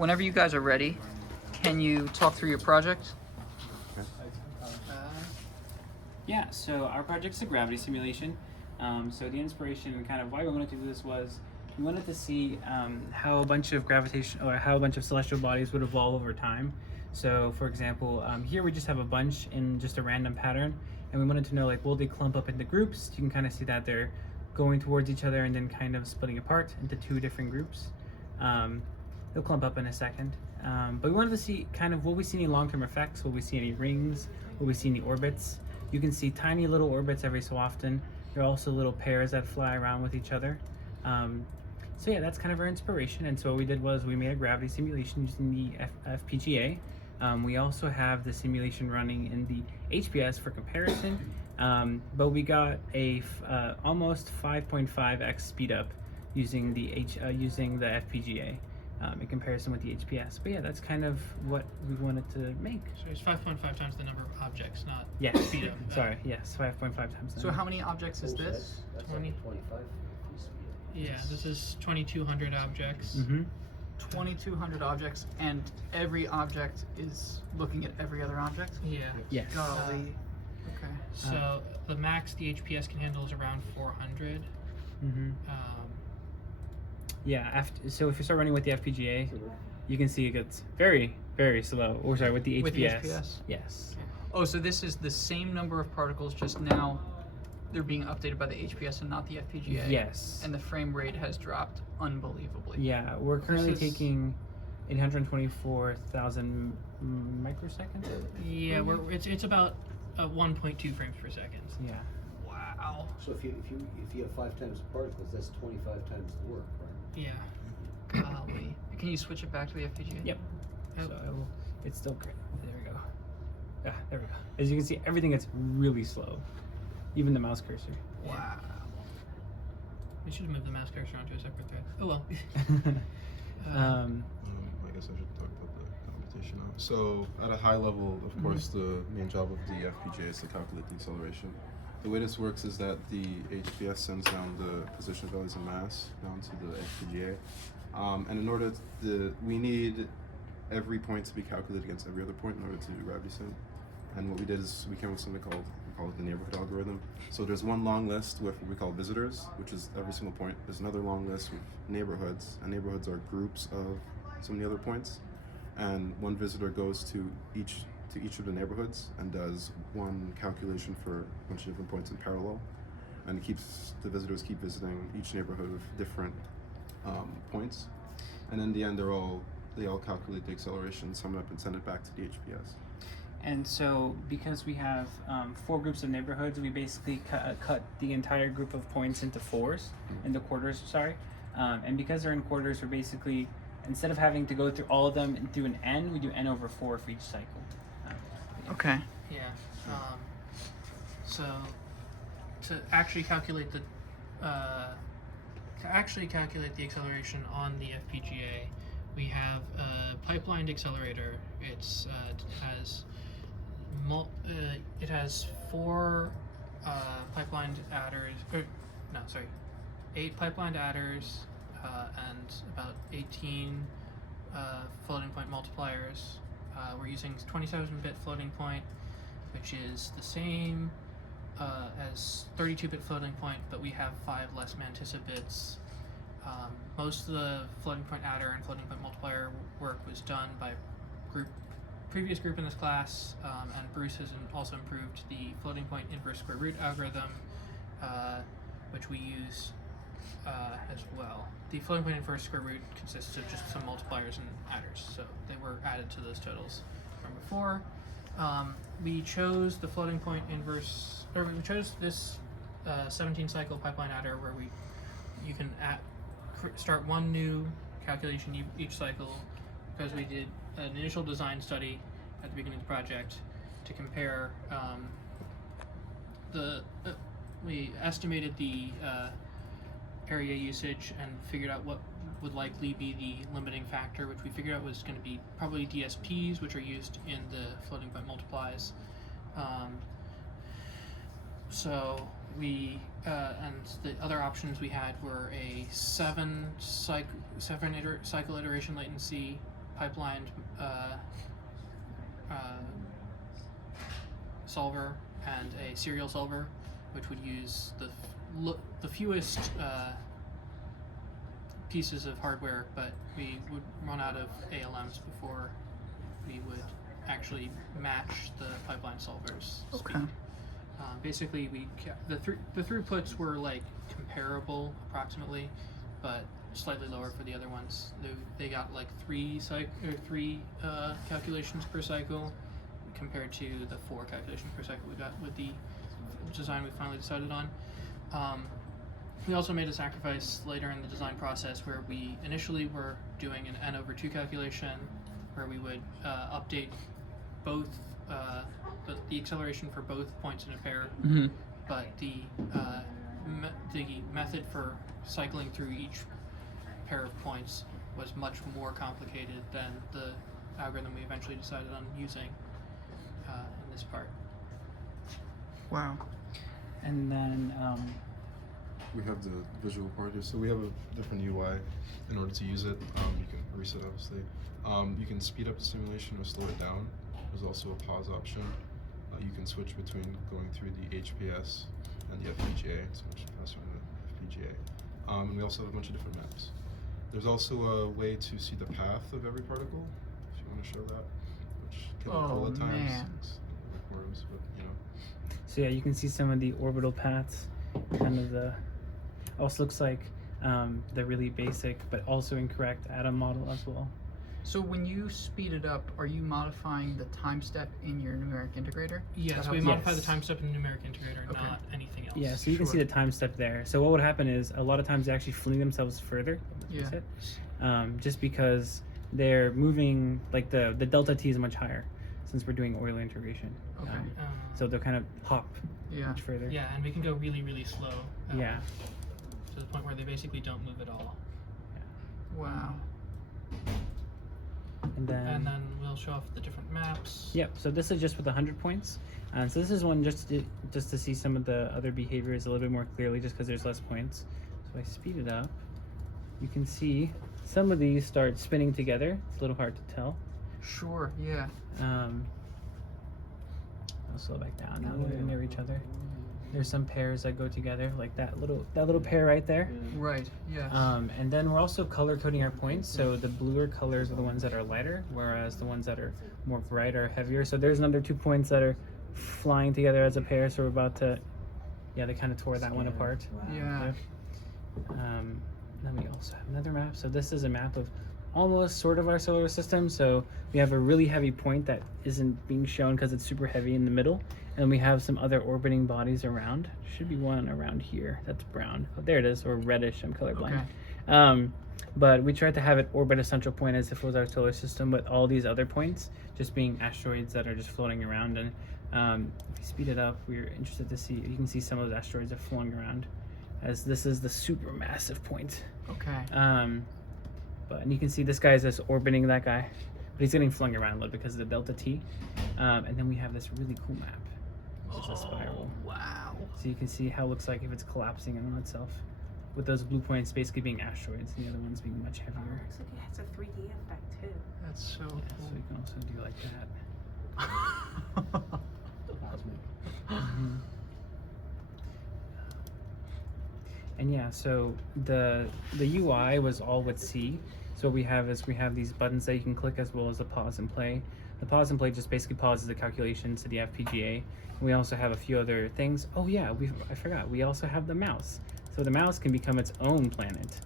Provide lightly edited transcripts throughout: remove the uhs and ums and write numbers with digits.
whenever you guys are ready, can you talk through your project? Yeah, so our project's a gravity simulation. So the inspiration and kind of why we wanted to do this was we wanted to see how a bunch of celestial bodies would evolve over time. So for example, here we just have a bunch in just a random pattern, and we wanted to know, like, will they clump up into groups? You can kind of see that they're going towards each other and then kind of splitting apart into two different groups. They'll clump up in a second. But we wanted to see kind of, will we see any long-term effects? Will we see any rings? Will we see any orbits? You can see tiny little orbits every so often. There are also little pairs that fly around with each other. So yeah, that's kind of our inspiration. And so what we did was we made a gravity simulation using the FPGA. We also have the simulation running in the HPS for comparison, but we got a almost 5.5x speed up using the FPGA. In comparison with the HPS. But yeah, that's kind of what we wanted to make. So it's 5.5 times the number of objects, not yes. speed up. Sorry, yes, 5.5 times the So number. how many objects is this? That's 20. like 25 speed up. Yeah, this is 2,200 objects. Mm-hmm. 2,200 objects, and every object is looking at every other object? Yeah. Yes. Golly. Okay. So the max the HPS can handle is around 400. Mm-hmm. Yeah, so if you start running with the FPGA, you can see it gets very, very slow. Or sorry, with the HPS. With the HPS? Yes. Oh, so this is the same number of particles, just now they're being updated by the HPS and not the FPGA? Yes. And the frame rate has dropped unbelievably. Yeah, we're currently This is- taking 824,000 microseconds. Yeah, it's about 1.2 frames per second. Yeah. Wow. So if you have 5 times the particles, that's 25 times the work, right? Yeah. Golly. Can you switch it back to the FPGA? Yep. Yep. So it's still great. There we go. Ah, there we go. As you can see, everything gets really slow. Even the mouse cursor. Wow. We should have moved the mouse cursor onto a separate thread. Oh well. I guess I should talk about the computation now. So at a high level, of course, the main job of the FPGA is to calculate the acceleration. The way this works is that the HPS sends down the position values of mass down to the FPGA. And in order we need every point to be calculated against every other point in order to do gravity sim. And what we did is we came up with something we call it the neighborhood algorithm. So there's one long list with what we call visitors, which is every single point. There's another long list with neighborhoods, and neighborhoods are groups of so many other points. And one visitor goes to each of the neighborhoods and does one calculation for a bunch of different points in parallel, and the visitors keep visiting each neighborhood with different points, and in the end they all calculate the acceleration, sum it up, and send it back to the HPS. And so because we have 4 groups of neighborhoods, we basically cut the entire group of points into into quarters, sorry. And because they're in quarters, we're basically, instead of having to go through all of them and through an n, we do n over 4 for each cycle. Okay. Yeah. So to actually calculate the acceleration on the FPGA, we have a pipelined accelerator. It has 4 pipelined adders. 8 pipelined adders and about 18 floating point multipliers. We're using 27-bit floating point, which is the same as 32-bit floating point, but we have 5 less mantissa bits. Most of the floating point adder and floating point multiplier work was done by previous group in this class, and Bruce has also improved the floating point inverse square root algorithm, which we use as well. The floating point inverse square root consists of just some multipliers and adders, so they were added to those totals from before. We chose the floating point inverse, or we chose this 17-cycle pipeline adder where you can start one new calculation each cycle, because we did an initial design study at the beginning of the project to compare we estimated the area usage and figured out what would likely be the limiting factor, which we figured out was going to be probably DSPs, which are used in the floating point multiplies. So we and the other options we had were a 7 cycle iteration latency pipelined solver and a serial solver, which would use the fewest pieces of hardware, but we would run out of ALMs before we would actually match the pipeline solver's Okay. speed. Basically, the throughputs were like comparable approximately, but slightly lower for the other ones. They got like three calculations per cycle compared to the 4 calculations per cycle we got with the design we finally decided on. We also made a sacrifice later in the design process where we initially were doing an n/2 calculation where we would update both the acceleration for both points in a pair, Mm-hmm. but the method for cycling through each pair of points was much more complicated than the algorithm we eventually decided on using in this part. Wow. And then We have the visual part here, so we have a different UI in order to use it. You can reset, obviously. You can speed up the simulation or slow it down. There's also a pause option. You can switch between going through the HPS and the FPGA. It's much faster on the FPGA. And we also have a bunch of different maps. There's also a way to see the path of every particle, if you want to show that, which can look cool at times. Man. It's like worms, but you know. so yeah, you can see some of the orbital paths, kind of the. Also looks like the really basic but also incorrect atom model as well. So when you speed it up, are you modifying the time step in your numeric integrator? Yes, That we helps? modify the Yes. time step in the numeric integrator, Okay. not anything else. Yeah, so you can see Sure. the time step there. So what would happen is a lot of times they actually fling themselves further. Yeah. Just because they're moving, like the delta T is much higher since we're doing Euler integration. Okay. So they'll kind of hop Yeah. much further. Yeah, and we can go really, really slow. Yeah. To the point where they basically don't move at all. Wow. And And then we'll show off the different maps. Yep. So this is just with 100 points. So this is one just to see some of the other behaviors a little bit more clearly, just because there's less points. So I speed it up. You can see some of these start spinning together. It's a little hard to tell. Sure. Yeah. I'll slow back down. Now they're near each other. There's some pairs that go together, like that little pair right there. Right. Yes. And then we're also color coding our points. So the bluer colors are the ones that are lighter, whereas the ones that are more bright are heavier. So there's another 2 points that are flying together as a pair. So we're about to, yeah, they kind of tore that one apart. Yeah. Yep. Then we also have another map. So this is a map of almost sort of our solar system. So we have a really heavy point that isn't being shown because it's super heavy in the middle. And we have some other orbiting bodies around. Should be one around here. That's brown. Oh, there it is, or reddish. I'm colorblind. Okay. But we tried to have it orbit a central point as if it was our solar system, with all these other points just being asteroids that are just floating around. And if we speed it up, we're interested to see. You can see some of those asteroids are flowing around, as this is the super massive point. Okay. And you can see this guy is just orbiting that guy, but he's getting flung around a little because of the delta T. And then we have this really cool map, which is a spiral. Wow. So you can see how it looks like if it's collapsing in on itself, with those blue points basically being asteroids and the other ones being much heavier. Looks like it has a 3D effect too. That's so Yeah, so we can also do like that. cool. Mhm. And yeah, so the UI was all with C. So what we have is we have these buttons that you can click, as well as the pause and play. The pause and play just basically pauses the calculations to the FPGA. And we also have a few other things. Oh yeah, I forgot. We also have the mouse. So the mouse can become its own planet.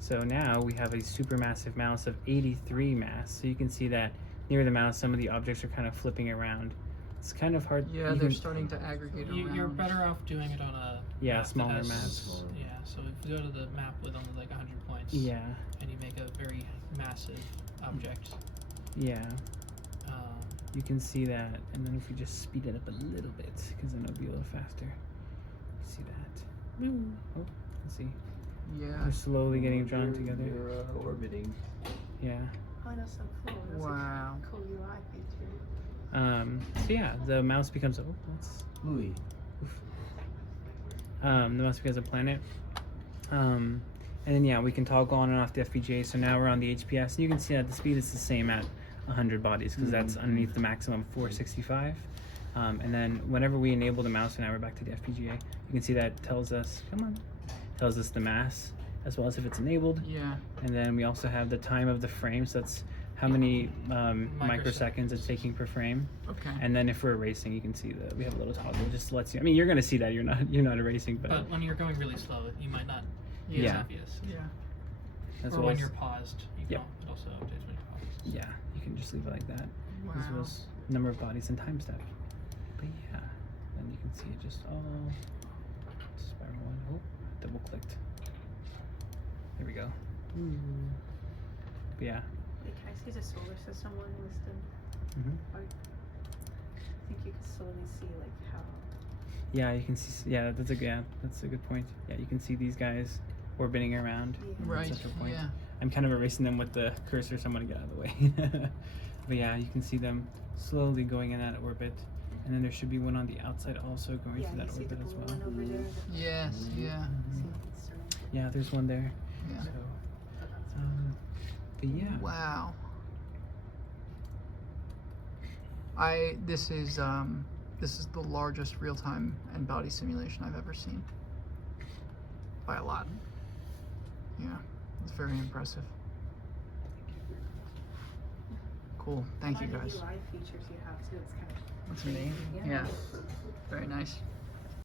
So now we have a supermassive mouse of 83 mass. So you can see that near the mouse, some of the objects are kind of flipping around. It's kind of hard. Yeah, you they're can- starting to aggregate around. You're better off doing it on a Yeah, map that smaller has- maps. Yeah, so if you go to the map with only like 100 points, Yeah, and you make a very massive object, yeah. um, You can see that, and then if we just speed it up a little bit, because then it'll be a little faster. See that? Oh, let's see. Yeah. They're slowly getting drawn together. You're orbiting. Yeah. Oh, that's so cool. That's Wow. a cool UI feature. So yeah, the mouse becomes. Oh, that's. Louis. The mouse becomes a planet. And then yeah, we can toggle on and off the FPGA. So now we're on the HPS, and you can see that the speed is the same at 100 bodies because that's underneath the maximum 465. And then whenever we enable the mouse, and now we're back to the FPGA, you can see that tells us, tells us the mass as well as if it's enabled. Yeah. And then we also have the time of the frame, so that's how many microseconds it's taking per frame. Okay. And then if we're erasing, you can see that we have a little toggle. It just lets you. I mean, you're gonna see that you're not erasing, But when you're going really slow, you might not. Yeah. It's obvious. Yeah. as Or well when as, you're paused, you Yep. can it also updates when you're paused. yeah, you can just leave it like that. Wow. As well as number of bodies and time step. But yeah, then you can see it just all spiral. Oh, double clicked. There we go. But yeah. Wait, can I see the solar system one listed? Mm-hmm. I think you can slowly see like how. Yeah, you can see. Yeah, that's a good point. Yeah, you can see these guys orbiting around. Yeah. at Right. such a point. Yeah. I'm kind of erasing them with the cursor, so I'm gonna get out of the way. But yeah, you can see them slowly going in that orbit, and then there should be one on the outside also going Yeah, through you that see the orbit as blue well. one over there. Yes. Yeah. See if it's starting to- Yeah, there's one there. Yeah. So, but yeah. Wow. This is the largest real-time and body simulation I've ever seen. By a lot. Yeah. It's very impressive. Cool. Thank you A lot of guys. the live features you have too. It's kind of. That's amazing. Yeah. Yeah. Very nice.